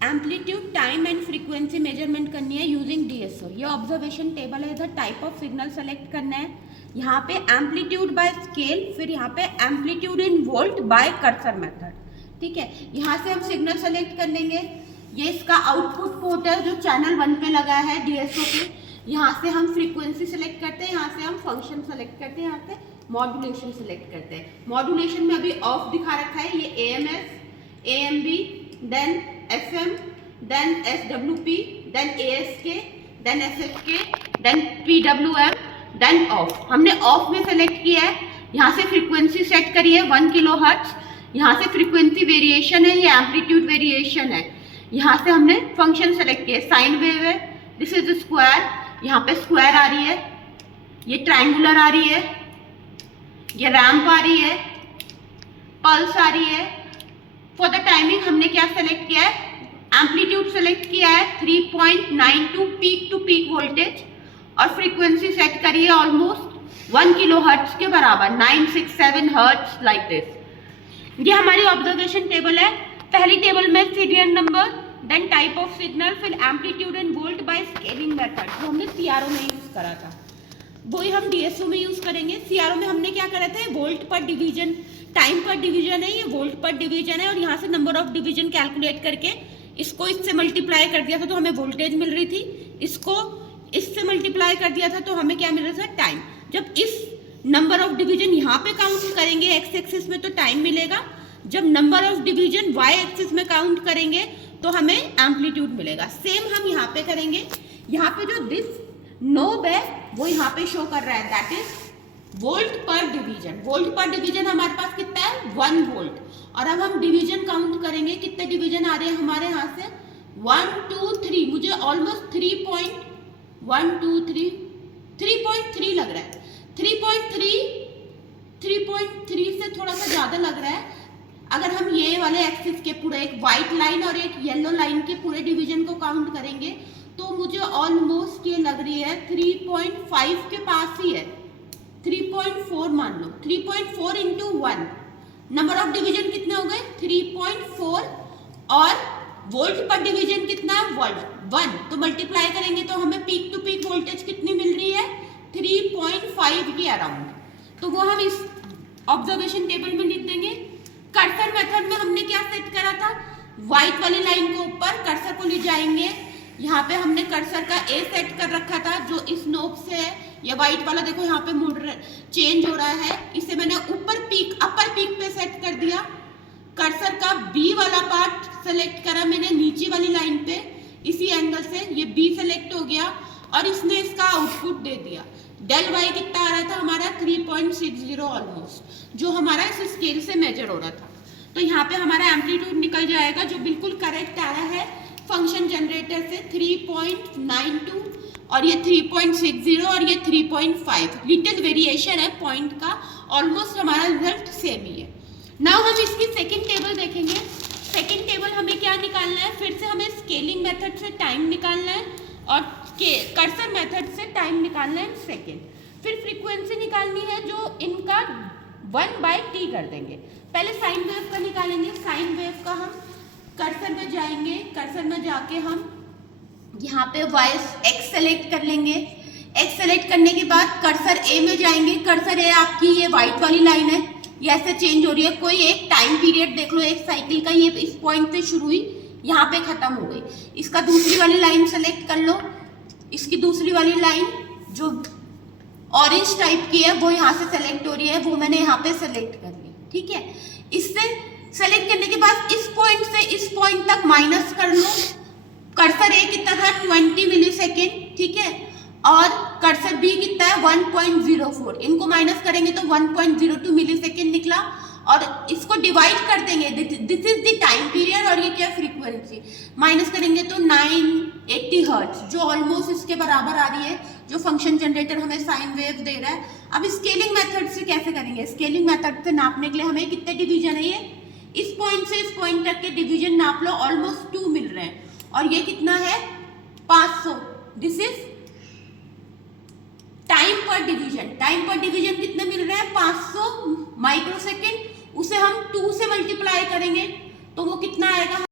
Amplitude, time and frequency measurement करनी है using DSO. ये ऑब्जर्वेशन टेबल है, इधर टाइप ऑफ सिग्नल सेलेक्ट करना है, यहाँ पे एम्पलीट्यूड बाय स्केल, फिर यहाँ पे amplitude in volt by cursor method. ठीक है, यहाँ से हम सिग्नल सेलेक्ट कर लेंगे। ये इसका आउटपुट पोर्ट है जो चैनल 1 पे लगा है डीएसओ पे। यहाँ से हम फ्रीक्वेंसी सेलेक्ट करते हैं, यहाँ से हम फंक्शन सेलेक्ट करते हैं, यहाँ से मॉड्यूलेशन सेलेक्ट करते हैं। मॉड्यूलेशन में अभी ऑफ दिखा रखा है, ये AMS, AMB, then FM, then SWP, then ASK, then SHK, then PWM, then off. हमने ऑफ में सेलेक्ट किया है। यहाँ से फ्रीक्वेंसी सेट करी है 1 किलोहर्ट्ज। यहाँ से फ्रीक्वेंसी वेरिएशन है, ये एम्पलीट्यूड वेरिएशन है। यहाँ से हमने फंक्शन सेलेक्ट किया, साइन वेव है, दिस इज स्क्वायर, यहाँ पे स्क्वायर आ रही है, ये ट्रायंगुलर आ रही है, ये रैंप आ रही है, पल्स आ रही है। फॉर द टाइमिंग हमने क्या सेलेक्ट किया है, एम्पलीट्यूड सेलेक्ट किया है 3.92 पीक टू पीक वोल्टेज, और फ्रीक्वेंसी सेट करी है ऑलमोस्ट 1 किलोहर्ट्ज के बराबर, 967 हर्ट्ज लाइक दिस। ये हमारी ऑब्जर्वेशन टेबल है। पहली टेबल में serial number, then type of signal, फिर amplitude and volt by scaling method, जो हमने सीआरओ में यूज करा था वही हम डीएसओ में यूज करेंगे। सीआरओ में हमने क्या करा था, वोल्ट पर डिवीजन, टाइम पर डिवीजन है, ये वोल्ट पर डिवीजन है, और यहाँ से नंबर ऑफ डिवीजन कैलकुलेट करके इसको इससे मल्टीप्लाई कर दिया था तो हमें वोल्टेज मिल रही थी, इसको इससे मल्टीप्लाई कर दिया था तो हमें क्या मिल रहा था, टाइम। जब इस नंबर ऑफ डिवीजन यहाँ पे काउंट करेंगे एक्स एक्सिस में तो टाइम मिलेगा, जब number of division Y axis में काउंट करेंगे तो हमें एम्पलीट्यूड मिलेगा। सेम हम यहाँ पे करेंगे। यहाँ पे जो दिस नोब है वो यहाँ पे शो कर रहा है, दैट इज वोल्ट पर डिवीजन। वोल्ट पर डिवीजन हमारे पास कितना है, 1 वोल्ट। और अब हम डिवीजन काउंट करेंगे, कितने डिवीजन आ रहे हैं हमारे यहाँ से, 1 2 3, मुझे ऑलमोस्ट 3.3 लग रहा है। 3.3 से थोड़ा सा ज्यादा लग रहा है। अगर हम ये वाले एक्सिस के पूरे, एक व्हाइट लाइन और एक येलो लाइन के पूरे डिवीजन को काउंट करेंगे तो मुझे ऑलमोस्ट ये लग रही है 3.5 के पास ही है, 3.4 मान लो, 3.4 इंटू 1, नंबर ऑफ डिवीजन कितने हो गए 3.4, और वोल्ट पर डिवीजन कितना है, वोल्ट 1, तो मल्टीप्लाई करेंगे तो हमें पीक टू पीक वोल्टेज कितनी मिल रही है, 3.5 के अराउंड। तो वो हम इस ऑब्जर्वेशन टेबल में लिख देंगे। कर्सर मेथड में हमने क्या सेट करा था, व्हाइट वाली लाइन को ऊपर, कर्सर को ले जाएंगे, यहाँ पे हमने कर्सर का ए सेट कर रखा था जो इस नोब से है, ये व्हाइट वाला देखो यहाँ पे मुड़ चेंज हो रहा है, इसे मैंने ऊपर पीक, अपर पीक पे सेट कर दिया। कर्सर का बी वाला पार्ट सेलेक्ट करा मैंने नीचे वाली लाइन पे, इसी एंगल से ये बी सेलेक्ट हो गया, और इसने इसका आउटपुट दे दिया। डेल वाई कितना आ रहा था हमारा, 3.60 ऑलमोस्ट, जो हमारा इस स्केल से मेजर हो रहा था। तो यहाँ पे हमारा एम्पलीट्यूड निकल जाएगा जो बिल्कुल करेक्ट आया है फंक्शन जनरेटर से, 3.92, और ये 3.60 और ये 3.5, लिटिल वेरिएशन है पॉइंट का, ऑलमोस्ट हमारा रिजल्ट सेम ही है। नाउ हम इसकी सेकेंड टेबल देखेंगे। सेकेंड टेबल हमें क्या निकालना है, फिर से हमें स्केलिंग मेथड से टाइम निकालना है और कर्सर मेथड से टाइम निकालना है सेकेंड, फिर फ्रीक्वेंसी निकालनी है जो इनका 1/t कर देंगे। पहले साइन वेव का निकालेंगे। साइन वेव का हम कर्सर में जाएंगे, कर्सर में जाके हम यहाँ पे वॉइस एक्स सेलेक्ट कर लेंगे। एक्स सेलेक्ट करने के बाद कर्सर ए में जाएंगे। कर्सर ए आपकी ये व्हाइट वाली लाइन है, ये ऐसे चेंज हो रही है। कोई एक टाइम पीरियड देख लो, एक साइकिल का, ये इस पॉइंट से शुरू हुई, यहाँ पे खत्म हो गई। इसका दूसरी वाली लाइन सेलेक्ट कर लो, इसकी दूसरी वाली लाइन जो ऑरेंज टाइप की है वो यहाँ से सेलेक्ट हो रही है, वो मैंने यहाँ पे सेलेक्ट कर ली। ठीक है, इससे सेलेक्ट करने के बाद इस पॉइंट से इस पॉइंट तक माइनस कर लो। कर्सर ए कितना था, 20 मिली सेकेंड, ठीक है, और कर्सर बी कितना है, 1.04, इनको माइनस करेंगे तो 1.02 मिली सेकेंड निकला, और इसको डिवाइड कर देंगे, this is the time period, और ये क्या फ्रीक्वेंसी, माइनस करेंगे तो 980 हर्ट्ज, जो ऑलमोस्ट इसके बराबर आ रही है जो फंक्शन जनरेटर हमें साइन वेव दे रहा है। अब स्केलिंग मेथड से कैसे करेंगे, स्केलिंग मेथड से नापने के लिए हमें कितने डिवीजन है, ये इस पॉइंट से इस पॉइंट तक के डिवीजन नाप लो, ऑलमोस्ट 2 मिल रहे हैं, और ये कितना है 500, दिस इज टाइम पर डिवीजन। टाइम पर डिवीजन कितने मिल रहे हैं, 500 माइक्रोसेकेंड, उसे हम 2 से मल्टीप्लाई करेंगे तो वो कितना आएगा,